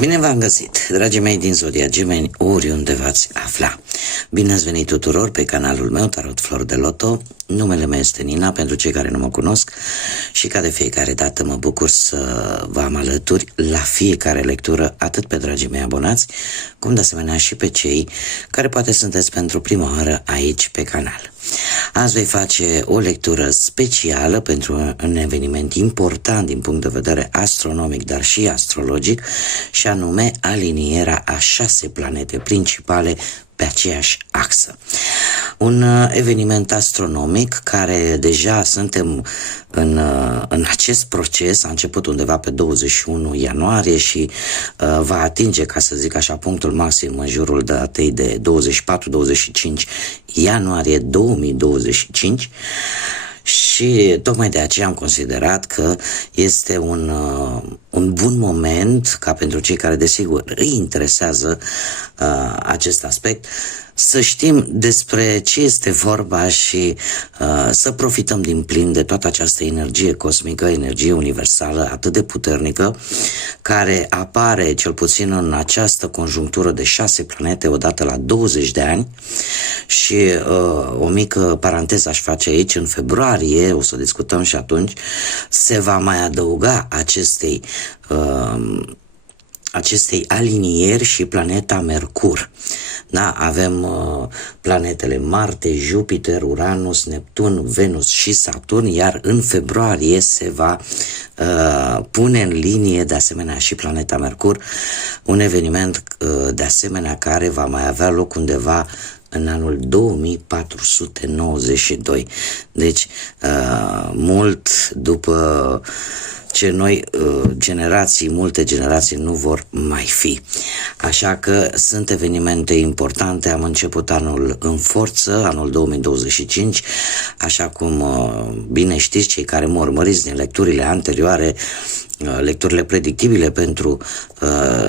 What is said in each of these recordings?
Bine v-am găsit, dragii mei din Zodia Gemeni, oriunde v-ați afla. Bine ați venit tuturor pe canalul meu, Tarot Flor de Loto. Numele meu este Nina, pentru cei care nu mă cunosc, și ca de fiecare dată mă bucur să vă am alături la fiecare lectură, atât pe dragii mei abonați, cum de asemenea și pe cei care poate sunteți pentru prima oară aici pe canal. Azi voi face o lectură specială pentru un eveniment important din punct de vedere astronomic, dar și astrologic, și anume alinierea a 6 planete principale pe aceeași axă. Un eveniment astronomic care deja suntem în acest proces, a început undeva pe 21 ianuarie și va atinge, ca să zic așa, punctul maxim în jurul datei de 24-25 ianuarie 2025. Și tocmai de aceea am considerat că este un bun moment ca pentru cei care desigur îi interesează acest aspect să știm despre ce este vorba și să profităm din plin de toată această energie cosmică, energie universală atât de puternică, care apare cel puțin în această conjunctură de 6 planete odată la 20 de ani. Și o mică paranteză aș face aici: în februarie, o să discutăm și atunci, se va mai adăuga acestei alinieri și planeta Mercur. Da, avem planetele Marte, Jupiter, Uranus, Neptun, Venus și Saturn, iar în februarie se va pune în linie de asemenea și planeta Mercur, un eveniment de asemenea care va mai avea loc undeva în anul 2492. Deci, mult după ce noi multe generații nu vor mai fi. Așa că sunt evenimente importante. Am început anul în forță, anul 2025, așa cum bine știți cei care mă urmăriți din lecturile anterioare, lecturile predictibile pentru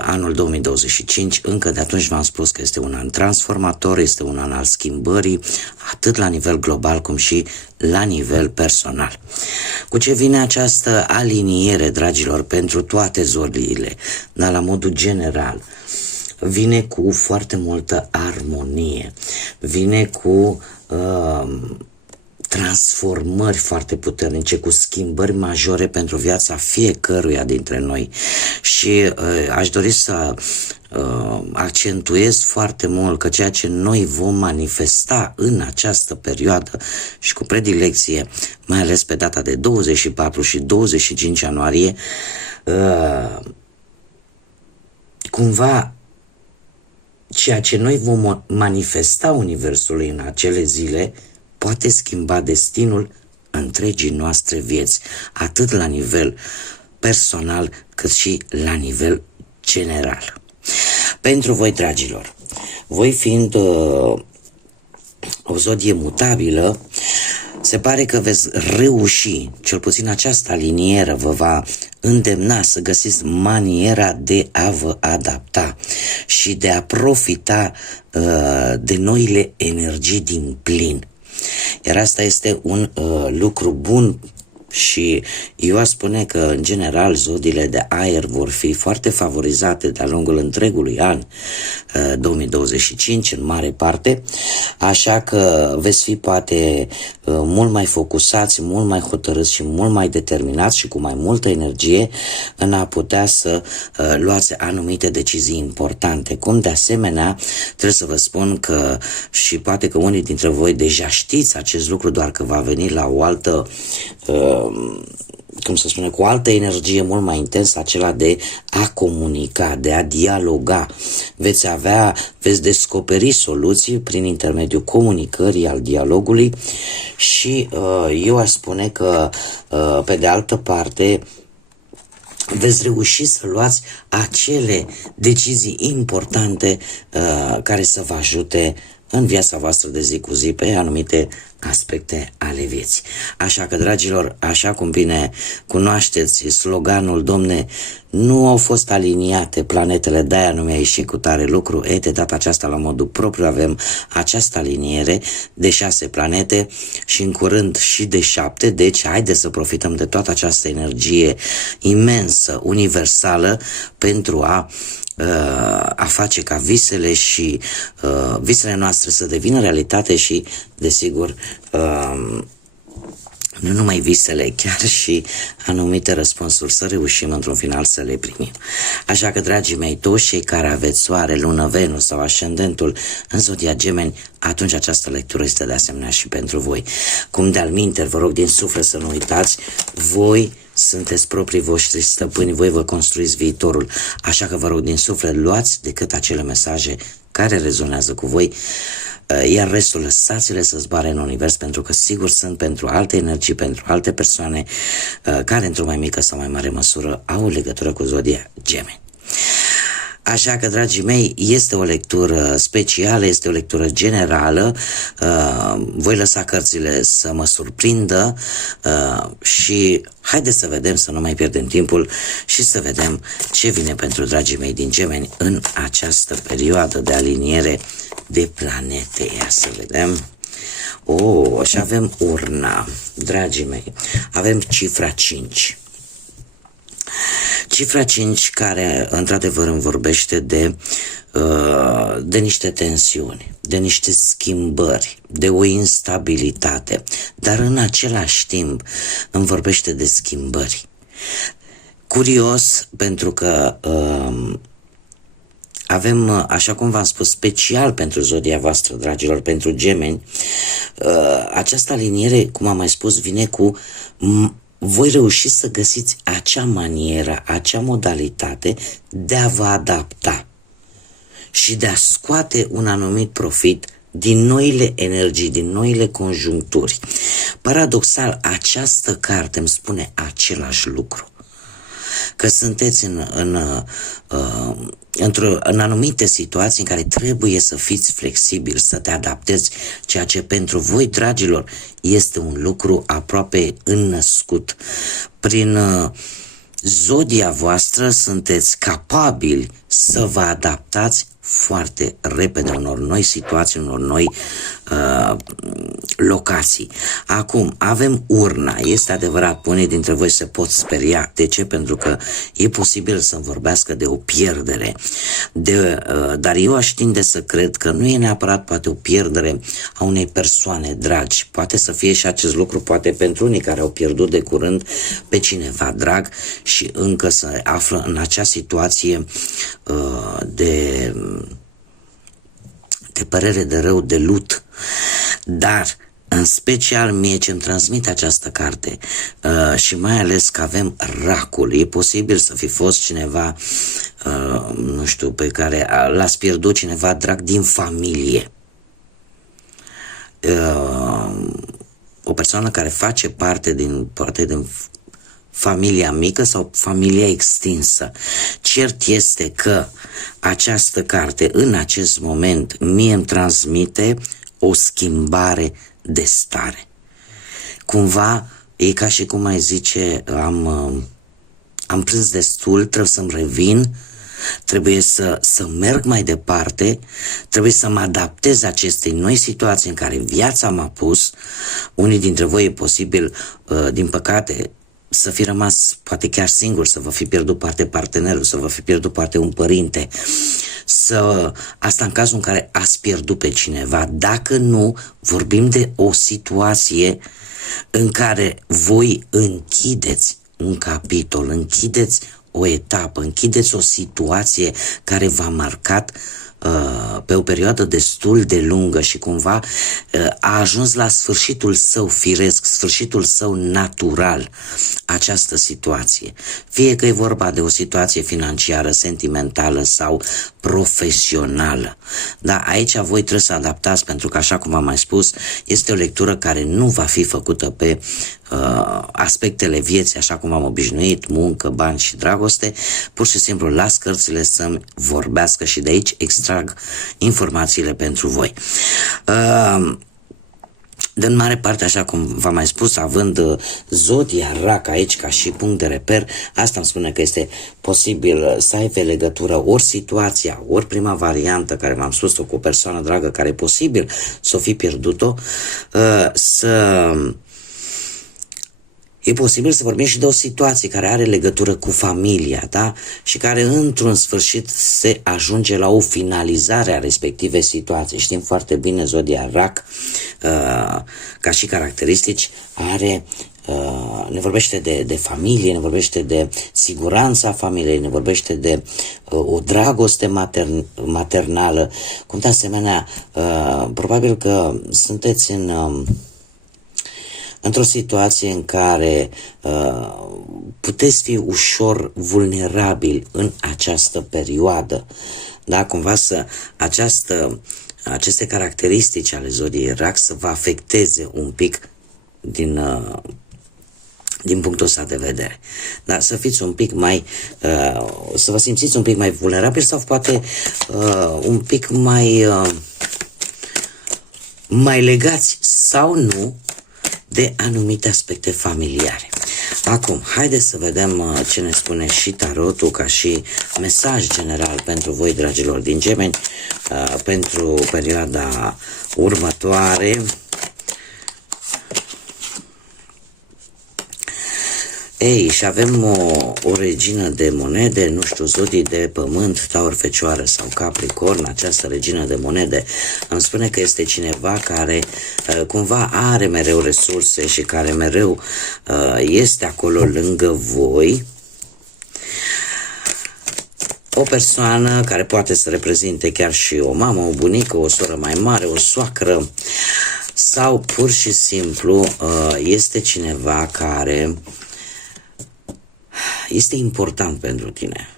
anul 2025, încă de atunci v-am spus că este un an transformator, este un an al schimbării, atât la nivel global cum și la nivel personal. Cu ce vine această aliniere, dragilor, pentru toate zodiile, dar la modul general? Vine cu foarte multă armonie, vine cu transformări foarte puternice, cu schimbări majore pentru viața fiecăruia dintre noi. Și aș dori să accentuez foarte mult că ceea ce noi vom manifesta în această perioadă și cu predilecție, mai ales pe data de 24 și 25 ianuarie, cumva ceea ce noi vom manifesta Universului în acele zile poate schimba destinul întregii noastre vieți, atât la nivel personal cât și la nivel general. Pentru voi, dragilor, voi fiind o zodie mutabilă, se pare că veți reuși, cel puțin această alinieră vă va îndemna să găsiți maniera de a vă adapta și de a profita de noile energii din plin. Iar asta este un lucru bun și eu aș spune că, în general, zodiile de aer vor fi foarte favorizate de-a lungul întregului an 2025, în mare parte, așa că veți fi poate mult mai focusați, mult mai hotărâți și mult mai determinați și cu mai multă energie în a putea să luați anumite decizii importante. Cum de asemenea trebuie să vă spun că, și poate că unii dintre voi deja știți acest lucru, doar că va veni la o altă cu o altă energie mult mai intensă, acela de a comunica, de a dialoga. Veți descoperi soluții prin intermediul comunicării, al dialogului și eu aș spune că, pe de altă parte, veți reuși să luați acele decizii importante care să vă ajute în viața voastră de zi cu zi pe anumite aspecte ale vieții. Așa că, dragilor, așa cum bine cunoașteți sloganul, Domne, nu au fost aliniate planetele, de-aia nu mi-a ieșit cu tare lucru. De data aceasta, la modul propriu, avem această aliniere de 6 planete și în curând și de 7, deci haideți să profităm de toată această energie imensă, universală, pentru a face ca visele și visele noastre să devină realitate și, desigur, nu numai visele, chiar și anumite răspunsuri să reușim într-un final să le primim. Așa că, dragii mei, toți cei care aveți Soare, Lună, Venus sau Ascendentul în zodia Gemeni, atunci această lectură este de asemenea și pentru voi. Cum de-al minteri, vă rog din suflet să nu uitați, voi sunteți proprii voștri stăpâni, voi vă construiți viitorul, așa că vă rog din suflet, luați decât acele mesaje care rezonează cu voi, iar restul lăsați-le să zboare în univers, pentru că sigur sunt pentru alte energii, pentru alte persoane care într-o mai mică sau mai mare măsură au o legătură cu zodia Gemeni. Așa că, dragii mei, este o lectură specială, este o lectură generală, voi lăsa cărțile să mă surprindă și haideți să vedem, să nu mai pierdem timpul și să vedem ce vine pentru dragii mei din Gemeni în această perioadă de aliniere de planete. Ia să vedem. Și avem urna, dragii mei, avem cifra 5. Cifra 5 care într-adevăr îmi vorbește de niște tensiuni, de niște schimbări, de o instabilitate, dar în același timp îmi vorbește de schimbări. Curios, pentru că avem, așa cum v-am spus, special pentru zodia voastră, dragilor, pentru Gemeni, această aliniere, cum am mai spus, vine cu voi reuși să găsiți acea manieră, acea modalitate de a vă adapta și de a scoate un anumit profit din noile energii, din noile conjuncturi. Paradoxal, această carte îmi spune același lucru. Că sunteți în anumite situații în care trebuie să fiți flexibili, să te adaptezi, ceea ce pentru voi, dragilor, este un lucru aproape înnăscut. Prin zodia voastră sunteți capabili să vă adaptați foarte repede unor noi situații, unor noi locații. Acum, avem urna. Este adevărat, unii dintre voi se pot speria. De ce? Pentru că e posibil să vorbească de o pierdere. Dar eu aș tinde să cred că nu e neapărat poate o pierdere a unei persoane dragi. Poate să fie și acest lucru, poate pentru unii care au pierdut de curând pe cineva drag și încă se află în acea situație de părere de rău, de lut. Dar în special mie ce-mi transmite această carte și mai ales că avem racul. E posibil să fi fost cineva, nu știu, pe care l-ați pierdut, cineva drag din familie. O persoană care face parte din familia mică sau familia extinsă. Cert este că această carte în acest moment mie îmi transmite o schimbare de stare. Cumva e ca și cum mai zice, am prins destul, trebuie să-mi revin, trebuie să merg mai departe, trebuie să mă adaptez acestei noi situații în care viața m-a pus. Unii dintre voi e posibil, din păcate, să fi rămas poate chiar singur, să vă fi pierdut poate partenerul, să vă fi pierdut poate un părinte, asta în cazul în care ați pierdut pe cineva. Dacă nu, vorbim de o situație în care voi închideți un capitol, închideți o etapă, închideți o situație care v-a marcat pe o perioadă destul de lungă și cumva a ajuns la sfârșitul său firesc, sfârșitul său natural această situație. Fie că e vorba de o situație financiară, sentimentală sau profesională. Dar aici voi trebuie să adaptați, pentru că, așa cum am mai spus, este o lectură care nu va fi făcută pe aspectele vieții așa cum am obișnuit, muncă, bani și dragoste, pur și simplu las cărțile să-mi vorbească și de aici extrag informațiile pentru voi. În mare parte, așa cum v-am mai spus, având zodia rac aici ca și punct de reper, asta îmi spune că este posibil să aibă legătură ori situația, ori prima variantă care v-am spus-o cu o persoană dragă care e posibil să o fi pierdut-o, e posibil să vorbim și de o situație care are legătură cu familia, da? Și care într-un sfârșit se ajunge la o finalizare a respectivei situații. Știm foarte bine, zodia rac, ca și caracteristici, ne vorbește de familie, ne vorbește de siguranța familiei, ne vorbește de o dragoste maternală. Cum de asemenea, probabil că sunteți într-o situație în care puteți fi ușor vulnerabil în această perioadă. Da, cumva aceste caracteristici ale zodiei rac să vă afecteze un pic din punctul ăsta de vedere. Da, să fiți un pic mai, să vă simțiți un pic mai vulnerabil sau poate un pic mai legați sau nu de anumite aspecte familiare. Acum, haideți să vedem ce ne spune și tarotul ca și mesaj general pentru voi, dragilor din Gemeni, pentru perioada următoare. Ei, și avem o regină de monede, nu știu, zodii de pământ, Taur, Fecioară sau Capricorn. Această regină de monede îmi spune că este cineva care cumva are mereu resurse și care mereu este acolo lângă voi. O persoană care poate să reprezinte chiar și o mamă, o bunică, o soră mai mare, o soacră, sau pur și simplu este cineva care este important pentru tine.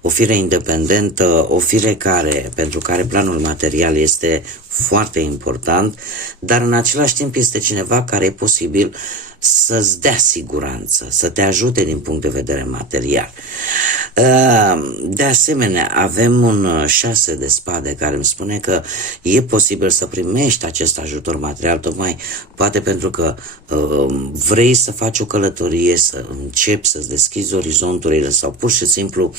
O fire independentă, o fire pentru care planul material este foarte important, dar în același timp este cineva care e posibil să-ți dea siguranță, să te ajute din punct de vedere material. De asemenea, avem un 6 de spade care îmi spune că e posibil să primești acest ajutor material, tocmai poate pentru că vrei să faci o călătorie, să începi să-ți deschizi orizonturile sau pur și simplu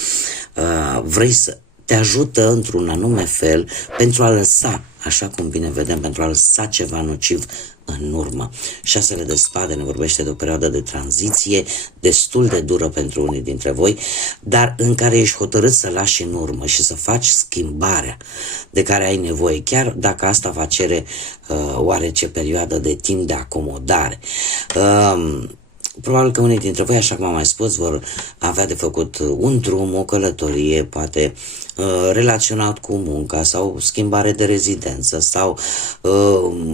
vrei să te ajută într-un anume fel pentru a lăsa, așa cum bine vedem, pentru a lăsa ceva nociv în urmă. 6 de spade ne vorbește de o perioadă de tranziție destul de dură pentru unii dintre voi, dar în care ești hotărât să lași în urmă și să faci schimbarea de care ai nevoie, chiar dacă asta va cere oarece perioadă de timp de acomodare. Probabil că unii dintre voi, așa cum am mai spus, vor avea de făcut un drum, o călătorie, poate relaționat cu munca sau schimbare de rezidență sau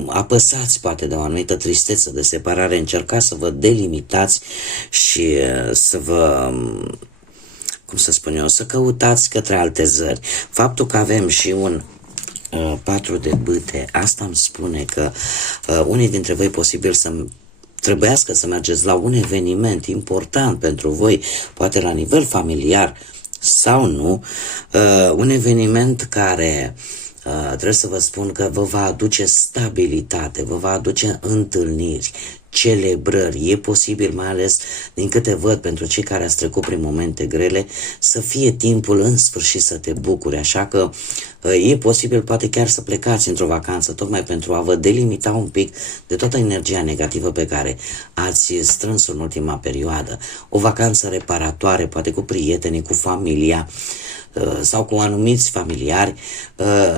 apăsați poate de o anumită tristețe de separare, încercați să vă delimitați și să vă, cum să spun eu, să căutați către alte zări. Faptul că avem și un 4 de bâte, asta îmi spune că unii dintre voi posibil trebuiască să mergeți la un eveniment important pentru voi, poate la nivel familiar sau nu, un eveniment care trebuie să vă spun că vă va aduce stabilitate, vă va aduce întâlniri, celebrări. E posibil, mai ales din câte văd pentru cei care ați trecut prin momente grele, să fie timpul în sfârșit să te bucuri, așa că e posibil poate chiar să plecați într-o vacanță tocmai pentru a vă delimita un pic de toată energia negativă pe care ați strâns-o în ultima perioadă. O vacanță reparatoare, poate cu prietenii, cu familia sau cu anumiți familiari.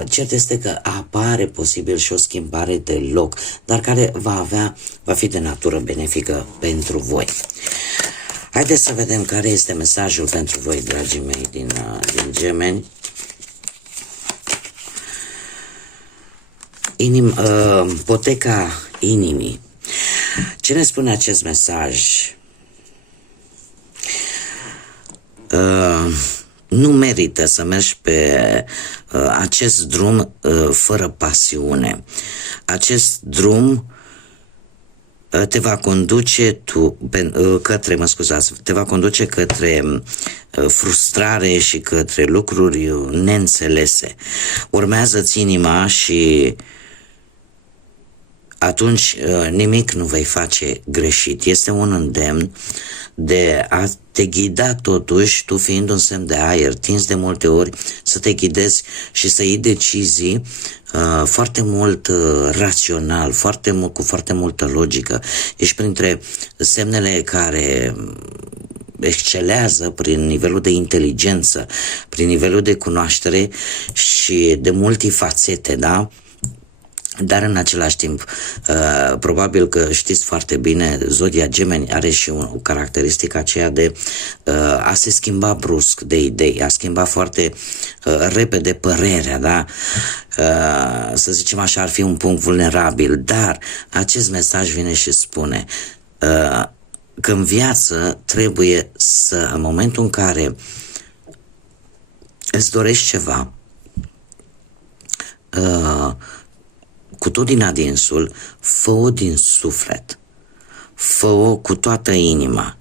Cert este că apare posibil și o schimbare de loc, dar care va fi de natură benefică pentru voi. Haideți să vedem care este mesajul pentru voi, dragii mei din Gemeni. Poteca inimii. Ce ne spune acest mesaj? Nu merită să mergi pe acest drum fără pasiune. Acest drum te va conduce te va conduce către frustrare și către lucruri neînțelese. Urmează-ți inima și atunci nimic nu vei face greșit. Este un îndemn de a te ghida totuși, tu fiind un semn de aer, tinzi de multe ori să te ghidezi și să iei decizii foarte mult rațional, cu foarte multă logică. Ești printre semnele care excelează prin nivelul de inteligență, prin nivelul de cunoaștere și de multifacete, da? Dar în același timp, probabil că știți foarte bine, zodia Gemeni are și o caracteristică aceea de a se schimba brusc de idei, a schimba foarte repede părerea, da? Să zicem așa, ar fi un punct vulnerabil, dar acest mesaj vine și spune că în viață trebuie să, în momentul în care îți dorești ceva, cu tot din adinsul, fă-o din suflet, fă-o cu toată inima,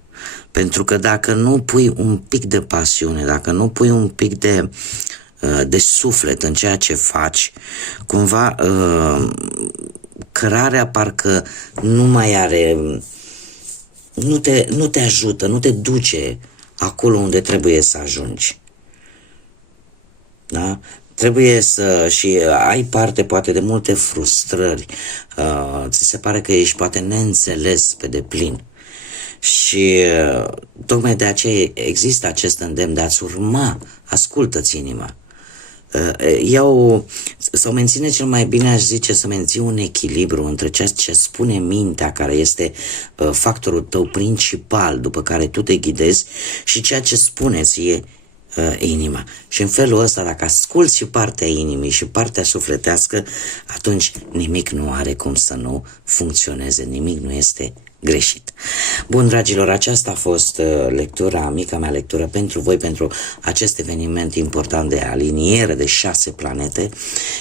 pentru că dacă nu pui un pic de pasiune, dacă nu pui un pic de suflet în ceea ce faci, cumva cărarea parcă nu mai are, nu te ajută, nu te duce acolo unde trebuie să ajungi. Da? Trebuie să și ai parte poate de multe frustrări, ți se pare că ești poate neînțeles pe deplin și tocmai de aceea există acest îndemn de a-ți urma, ascultă-ți inima. Sau menține cel mai bine, aș zice, să menții un echilibru între ceea ce spune mintea, care este factorul tău principal după care tu te ghidezi, și ceea ce spune ție inima. Și în felul ăsta, dacă asculți și partea inimii și partea sufletească, atunci nimic nu are cum să nu funcționeze, nimic nu este greșit. Bun, dragilor, aceasta a fost mica mea lectură pentru voi, pentru acest eveniment important de aliniere de 6 planete.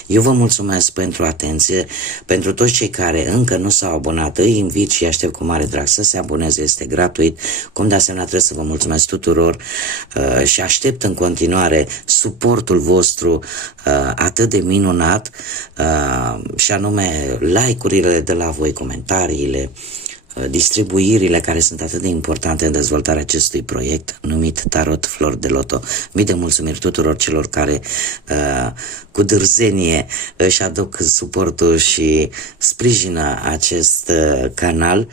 Eu vă mulțumesc pentru atenție, pentru toți cei care încă nu s-au abonat, îi invit și aștept cu mare drag să se aboneze, este gratuit, cum de asemenea trebuie să vă mulțumesc tuturor și aștept în continuare suportul vostru atât de minunat și anume like-urile de la voi, comentariile, distribuirile care sunt atât de importante în dezvoltarea acestui proiect numit Tarot Flori de Loto. Mii de mulțumiri tuturor celor care cu dârzenie își aduc suportul și sprijină acest canal.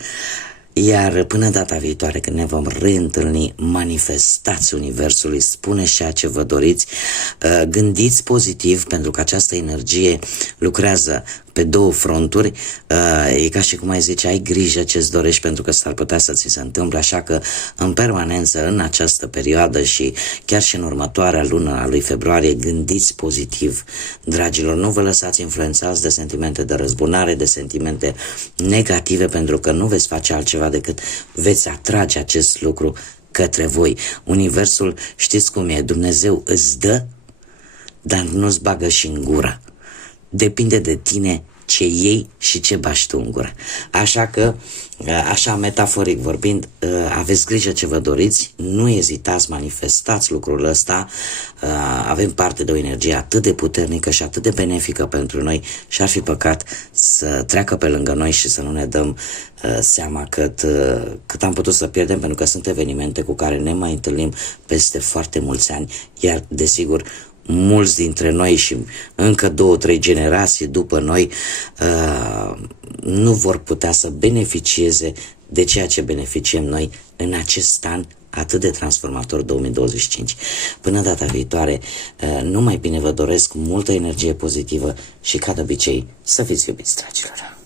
Iar până data viitoare, când ne vom reîntâlni, manifestați Universului, spuneți ceea ce vă doriți, gândiți pozitiv, pentru că această energie lucrează pe 2 fronturi. E ca și cum ai zice, ai grijă ce-ți dorești, pentru că s-ar putea să ți se întâmple, așa că în permanență în această perioadă și chiar și în următoarea lună a lui februarie, gândiți pozitiv, dragilor, nu vă lăsați influențați de sentimente de răzbunare, de sentimente negative, pentru că nu veți face altceva decât veți atrage acest lucru către voi. Universul, știți cum e, Dumnezeu îți dă, dar nu-ți bagă și în gură. Depinde de tine ce iei și ce bași tu în gură. Așa că, așa metaforic vorbind, aveți grijă ce vă doriți, nu ezitați, manifestați lucrul ăsta. Avem parte de o energie atât de puternică și atât de benefică pentru noi și ar fi păcat să treacă pe lângă noi și să nu ne dăm seama cât am putut să pierdem, pentru că sunt evenimente cu care ne mai întâlnim peste foarte mulți ani, iar desigur mulți dintre noi și încă 2-3 generații după noi nu vor putea să beneficieze de ceea ce beneficiem noi în acest an atât de transformator 2025. Până data viitoare, numai bine vă doresc multă energie pozitivă și, ca de obicei, să fiți iubiți, dragilor!